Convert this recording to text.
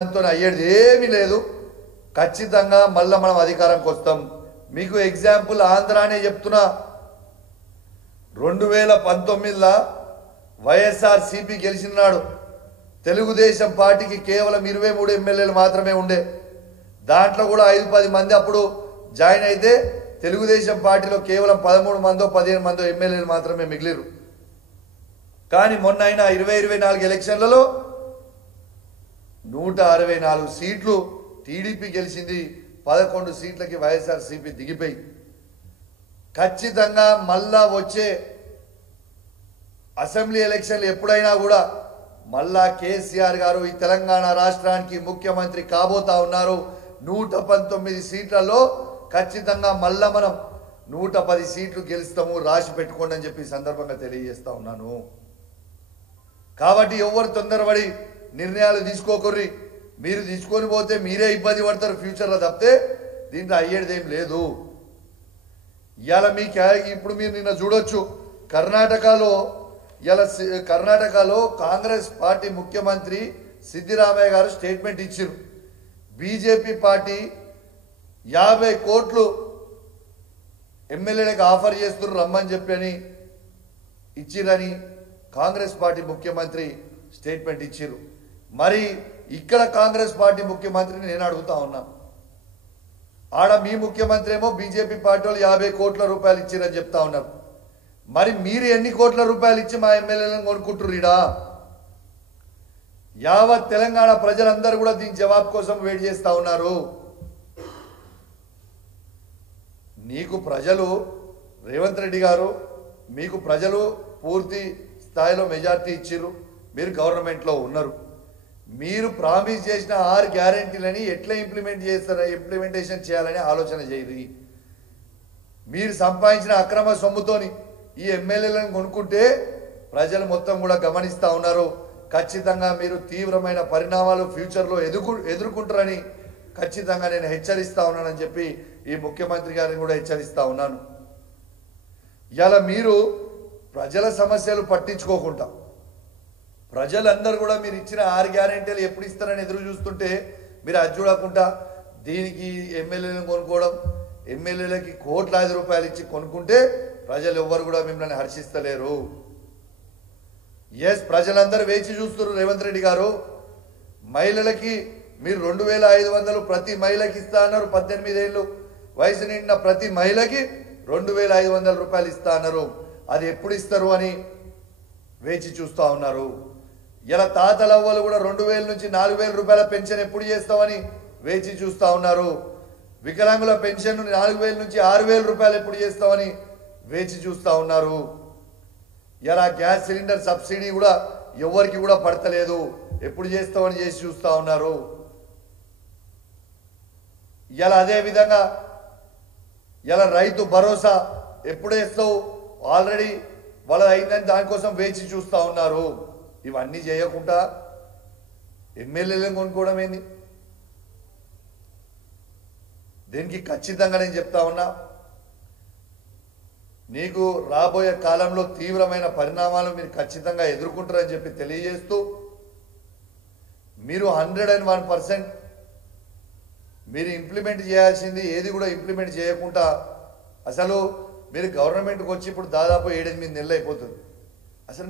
తో అయ్యేది ఏమీ లేదు. ఖచ్చితంగా మళ్ళీ మనం అధికారంకి వస్తాం. మీకు ఎగ్జాంపుల్ ఆంధ్రానే చెప్తున్నా. 2019లో వైఎస్ఆర్సీపీ గెలిచినాడు. తెలుగుదేశం పార్టీకి కేవలం 23 ఎమ్మెల్యేలు మాత్రమే ఉండే. దాంట్లో కూడా 5-10 మంది అప్పుడు జాయిన్ అయితే తెలుగుదేశం పార్టీలో కేవలం 13 మందో 15 మందో ఎమ్మెల్యేలు మాత్రమే మిగిలిరు. కానీ మొన్న అయిన 2024 ఎలక్షన్లలో 164 సీట్లు టీడీపీ గెలిచింది. 11 సీట్లకి వైఎస్ఆర్సీపీ దిగిపోయి ఖచ్చితంగా మళ్ళా వచ్చే అసెంబ్లీ ఎలక్షన్లు ఎప్పుడైనా కూడా మళ్ళా కేసీఆర్ గారు ఈ తెలంగాణ రాష్ట్రానికి ముఖ్యమంత్రి కాబోతా ఉన్నారు. 119 సీట్లలో ఖచ్చితంగా మళ్ళా మనం 110 సీట్లు గెలుస్తాము, రాసి పెట్టుకోండి అని చెప్పి సందర్భంగా తెలియజేస్తా ఉన్నాను. కాబట్టి ఎవరు తొందరపడి నిర్ణయాలు తీసుకోకర్రి. మీరు తీసుకొని పోతే మీరే ఇబ్బంది పడతారు ఫ్యూచర్లో తప్పితే దీంట్లో అయ్యేదేం లేదు. ఇవాళ మీకు ఇప్పుడు మీరు నిన్న చూడొచ్చు కర్ణాటకలో కాంగ్రెస్ పార్టీ ముఖ్యమంత్రి సిద్దిరామయ్య గారు స్టేట్మెంట్ ఇచ్చారు. బీజేపీ పార్టీ 50 కోట్లు ఎమ్మెల్యేలకు ఆఫర్ చేస్తున్నారు రమ్మని చెప్పని ఇచ్చిరని కాంగ్రెస్ పార్టీ ముఖ్యమంత్రి స్టేట్మెంట్ ఇచ్చారు. మరి ఇక్కడ కాంగ్రెస్ పార్టీ ముఖ్యమంత్రిని నేను అడుగుతా ఉన్నా, ఆడ మీ ముఖ్యమంత్రి ఏమో బీజేపీ పార్టీ వాళ్ళు 50 కోట్ల రూపాయలు ఇచ్చిరని చెప్తా ఉన్నారు. మరి మీరు ఎన్ని కోట్ల రూపాయలు ఇచ్చి మా ఎమ్మెల్యేలను కొనుక్కుంటుర్రీడా? యావత్ తెలంగాణ ప్రజలందరూ కూడా దీని జవాబు కోసం వెయిట్ చేస్తా ఉన్నారు. నీకు ప్రజలు రేవంత్ రెడ్డి గారు మీకు ప్రజలు పూర్తి స్థాయిలో మెజార్టీ ఇచ్చిర్రు. మీరు గవర్నమెంట్లో ఉన్నారు. మీరు ప్రామిస్ చేసిన 6 గ్యారెంటీలని ఎట్లా ఇంప్లిమెంటేషన్ చేయాలని ఆలోచన చేయరు. మీరు సంపాదించిన అక్రమ సొమ్ముతోని ఈ ఎమ్మెల్యేలను కొనుక్కుంటే ప్రజలు మొత్తం కూడా గమనిస్తూ ఉన్నారు. ఖచ్చితంగా మీరు తీవ్రమైన పరిణామాలు ఫ్యూచర్లో ఎదుర్కొంటారని ఖచ్చితంగా నేను హెచ్చరిస్తా ఉన్నానని చెప్పి ఈ ముఖ్యమంత్రి గారిని కూడా హెచ్చరిస్తా ఉన్నాను. ఇలా మీరు ప్రజల సమస్యలు పట్టించుకోకుండా ప్రజలందరూ కూడా మీరు ఇచ్చిన 6 గ్యారెంటీలు ఎప్పుడు ఇస్తారని ఎదురు చూస్తుంటే మీరు అది చూడకుండా దీనికి ఎమ్మెల్యేలను కొనుక్కోవడం, ఎమ్మెల్యేలకి కోట్లాది రూపాయలు ఇచ్చి కొనుక్కుంటే ప్రజలు ఎవ్వరు కూడా మిమ్మల్ని హర్షిస్తలేరు. ఎస్, ప్రజలందరూ వేచి చూస్తున్నారు. రేవంత్ రెడ్డి గారు మహిళలకి మీరు 2500 ప్రతి మహిళకి ఇస్తా అన్నారు. 18 ఏళ్ళు వయసు నిండిన ప్రతి మహిళకి 2500 రూపాయలు ఇస్తా అన్నారు. అది ఎప్పుడు ఇస్తారు అని వేచి చూస్తూ ఉన్నారు. ఇలా తాతలవ్వలు కూడా 2000 నుంచి 4000 రూపాయల పెన్షన్ ఎప్పుడు చేస్తామని వేచి చూస్తూ ఉన్నారు. వికలాంగుల పెన్షన్ 4000 నుంచి 6000 రూపాయలు ఎప్పుడు చేస్తామని వేచి చూస్తూ ఉన్నారు. ఇలా గ్యాస్ సిలిండర్ సబ్సిడీ కూడా ఎవరికి కూడా పడతలేదు, ఎప్పుడు చేస్తామని చేసి చూస్తూ ఉన్నారు. ఇలా అదేవిధంగా ఇలా రైతు భరోసా ఎప్పుడు వేస్తావు, ఆల్రెడీ వాళ్ళది అయిందని దానికోసం వేచి చూస్తూ ఉన్నారు. ఇవన్నీ చేయకుండా ఎమ్మెల్యేలను కొనుక్కోవడం ఏంది? దీనికి ఖచ్చితంగా నేను చెప్తా ఉన్నా, నీకు రాబోయే కాలంలో తీవ్రమైన పరిణామాలు మీరు ఖచ్చితంగా ఎదుర్కొంటారని చెప్పి తెలియజేస్తూ మీరు 101% మీరు ఇంప్లిమెంట్ చేయాల్సింది ఏది కూడా ఇంప్లిమెంట్ చేయకుండా అసలు మీరు గవర్నమెంట్కి వచ్చి ఇప్పుడు దాదాపు 7-8 నెలలు అయిపోతుంది. అసలు